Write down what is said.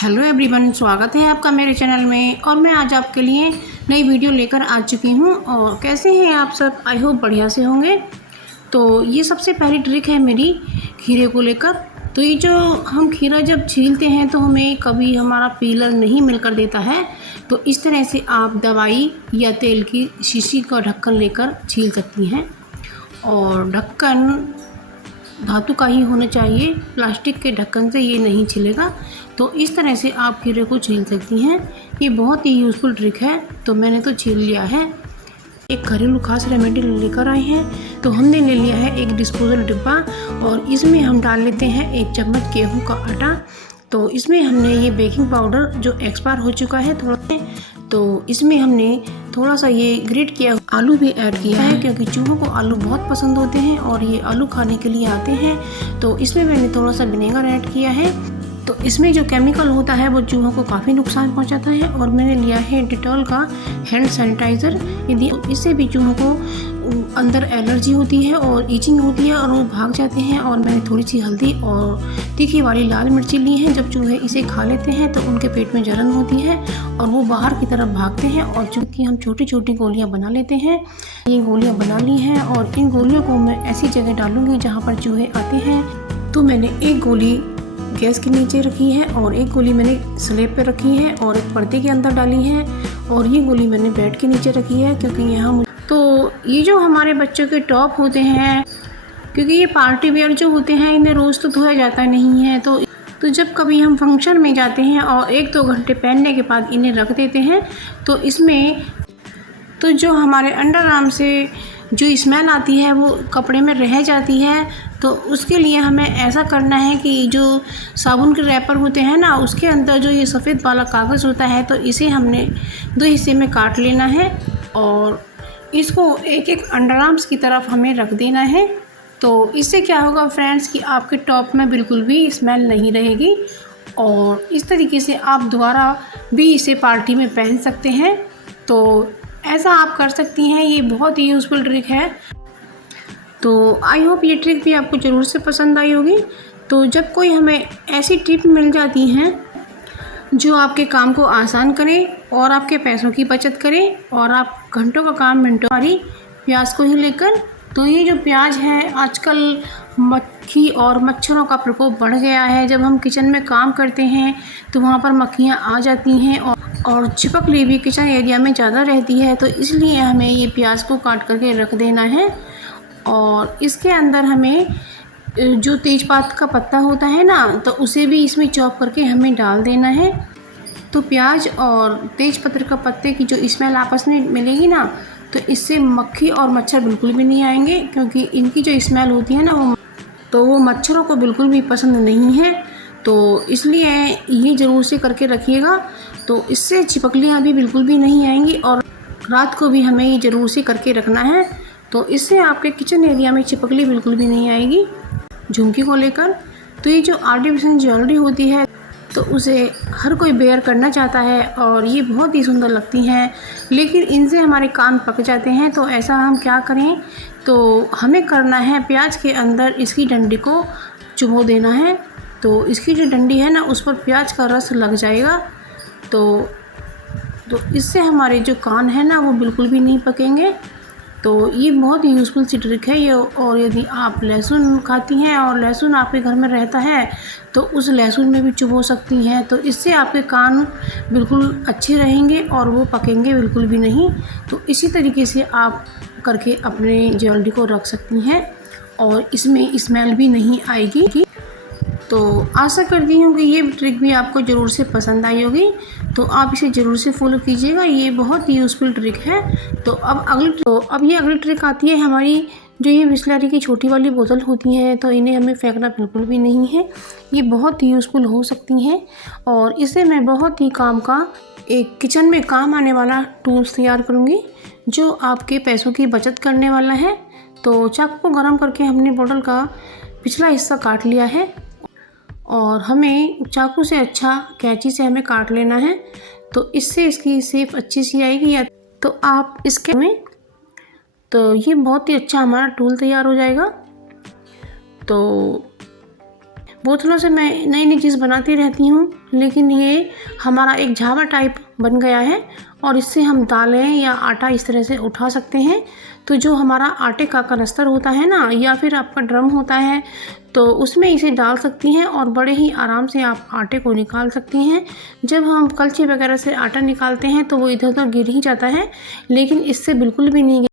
Hello everyone, स्वागत है आपका मेरे चैनल में। और मैं आज आपके लिए नई वीडियो लेकर आ चुकी हूँ। और कैसे हैं आप सब? आई होप बढ़िया से होंगे। तो ये सबसे पहली ट्रिक है मेरी खीरे को लेकर। तो ये जो हम खीरा जब छीलते हैं तो हमें कभी हमारा पीलर नहीं मिलकर देता है, तो इस तरह से आप दवाई या तेल की शीशी का ढक्कन लेकर छील सकती हैं। और ढक्कन धातु का ही होना चाहिए, प्लास्टिक के ढक्कन से ये नहीं छिलेगा। तो इस तरह से आप खीरे को छील सकती हैं। ये बहुत ही यूज़फुल ट्रिक है। तो मैंने तो छील लिया है। एक घरेलू खास रेमेडी लेकर आए हैं। तो हमने ले लिया है एक डिस्पोजल डिब्बा और इसमें हम डाल लेते हैं 1 चम्मच गेहूं का आटा। तो इसमें हमने ये बेकिंग पाउडर जो एक्सपायर हो चुका है थोड़ा, तो इसमें हमने थोड़ा सा ये ग्रेट किया आलू भी ऐड किया है, क्योंकि चूहों को आलू बहुत पसंद होते हैं और ये आलू खाने के लिए आते हैं। तो इसमें मैंने थोड़ा सा विनेगर ऐड किया है। तो इसमें जो केमिकल होता है वो चूहों को काफ़ी नुकसान पहुंचाता है। और मैंने लिया है डिटॉल का हैंड सैनिटाइज़र। यदि इससे भी चूहों को अंदर एलर्जी होती है और ईचिंग होती है और वो भाग जाते हैं। और मैंने थोड़ी सी हल्दी और तीखी वाली लाल मिर्ची ली है। जब चूहे इसे खा लेते हैं तो उनके पेट में जलन होती है और वो बाहर की तरफ भागते हैं। और चूँकि हम छोटी छोटी गोलियां बना लेते हैं, ये गोलियां बना ली हैं और इन गोलियों को मैं ऐसी जगह डालूंगी जहाँ पर चूहे आते हैं। तो मैंने एक गोली गैस के नीचे रखी है और एक गोली मैंने स्लेब पे रखी है और एक पर्दे के अंदर डाली है और ये गोली मैंने बेड के नीचे रखी है, क्योंकि यहाँ तो ये जो हमारे बच्चों के टॉप होते हैं, क्योंकि ये पार्टी वेयर जो होते हैं इन्हें रोज़ तो धोया जाता नहीं है। तो जब कभी हम फंक्शन में जाते हैं और 1-2 घंटे पहनने के बाद इन्हें रख देते हैं, तो इसमें तो जो हमारे अंडर आर्म से जो स्मेल आती है वो कपड़े में रह जाती है। तो उसके लिए हमें ऐसा करना है कि जो साबुन के रैपर होते हैं ना, उसके अंदर जो ये सफ़ेद वाला कागज़ होता है, तो इसे हमने 2 हिस्से में काट लेना है और इसको एक अंडर आर्म्स की तरफ हमें रख देना है। तो इससे क्या होगा फ्रेंड्स कि आपके टॉप में बिल्कुल भी स्मेल नहीं रहेगी और इस तरीके से आप दोबारा भी इसे पार्टी में पहन सकते हैं। तो ऐसा आप कर सकती हैं। ये बहुत ही यूज़फुल ट्रिक है। तो आई होप ये ट्रिक भी आपको ज़रूर से पसंद आई होगी। तो जब कोई हमें ऐसी टिप मिल जाती हैं जो आपके काम को आसान करे और आपके पैसों की बचत करे और आप घंटों का काम मिनटों वाली प्याज को ही लेकर, तो ये जो प्याज है आजकल मक्खी और मच्छरों का प्रकोप बढ़ गया है। जब हम किचन में काम करते हैं तो वहाँ पर मक्खियाँ आ जाती हैं और छिपकली भी किचन एरिया में ज़्यादा रहती है। तो इसलिए हमें ये प्याज को काट करके रख देना है और इसके अंदर हमें जो तेज़पात का पत्ता होता है ना, तो उसे भी इसमें चॉप करके हमें डाल देना है। तो प्याज और तेज़पत्र का पत्ते की जो स्मेल आपस में मिलेगी ना, तो इससे मक्खी और मच्छर बिल्कुल भी नहीं आएंगे, क्योंकि इनकी जो स्मेल होती है ना वो मच्छरों को बिल्कुल भी पसंद नहीं है। तो इसलिए ये ज़रूर से करके रखिएगा। तो इससे छिपकलियाँ भी बिल्कुल भी नहीं आएंगी और रात को भी हमें ये ज़रूर से करके रखना है। तो इससे आपके किचन एरिया में छिपकली बिल्कुल भी नहीं आएगी। झुमकी को लेकर, तो ये जो आर्टिफिशियल ज्वेलरी होती है तो उसे हर कोई बेयर करना चाहता है और ये बहुत ही सुंदर लगती हैं, लेकिन इनसे हमारे कान पक जाते हैं। तो ऐसा हम क्या करें? तो हमें करना है प्याज के अंदर इसकी डंडी को चुभो देना है। तो इसकी जो डंडी है ना, उस पर प्याज का रस लग जाएगा। तो इससे हमारे जो कान है ना वो बिल्कुल भी नहीं पकेंगे। तो ये बहुत ही यूज़फुल सी ट्रिक है ये। और यदि आप लहसुन खाती हैं और लहसुन आपके घर में रहता है तो उस लहसुन में भी चुभो सकती हैं। तो इससे आपके कान बिल्कुल अच्छे रहेंगे और वो पकेंगे बिल्कुल भी नहीं। तो इसी तरीके से आप करके अपने ज्वेलरी को रख सकती हैं और इसमें स्मेल भी नहीं आएगी। तो आशा करती हूँ कि ये ट्रिक भी आपको ज़रूर से पसंद आई होगी। तो आप इसे ज़रूर से फॉलो कीजिएगा। ये बहुत ही यूज़फुल ट्रिक है। तो अब ये अगली ट्रिक आती है हमारी, जो ये बिसलेरी की छोटी वाली बोतल होती हैं, तो इन्हें हमें फेंकना बिल्कुल भी नहीं है। ये बहुत ही यूज़फुल हो सकती हैं और इसे मैं बहुत ही काम का एक किचन में काम आने वाला टूल्स तैयार करूँगी जो आपके पैसों की बचत करने वाला है। तो चाकू को गर्म करके हमने बोतल का पिछला हिस्सा काट लिया है और हमें चाकू से अच्छा कैंची से हमें काट लेना है। तो इससे इसकी शेप अच्छी सी आएगी। या तो आप इसके में तो ये बहुत ही अच्छा हमारा टूल तैयार हो जाएगा। तो बोतलों से मैं नई नई चीज़ बनाती रहती हूँ, लेकिन ये हमारा एक झावा टाइप बन गया है और इससे हम दालें या आटा इस तरह से उठा सकते हैं। तो जो हमारा आटे का कनस्तर होता है ना, या फिर आपका ड्रम होता है, तो उसमें इसे डाल सकती हैं और बड़े ही आराम से आप आटे को निकाल सकती हैं। जब हम कलछी वगैरह से आटा निकालते हैं तो वो इधर उधर गिर ही जाता है, लेकिन इससे बिल्कुल भी नहीं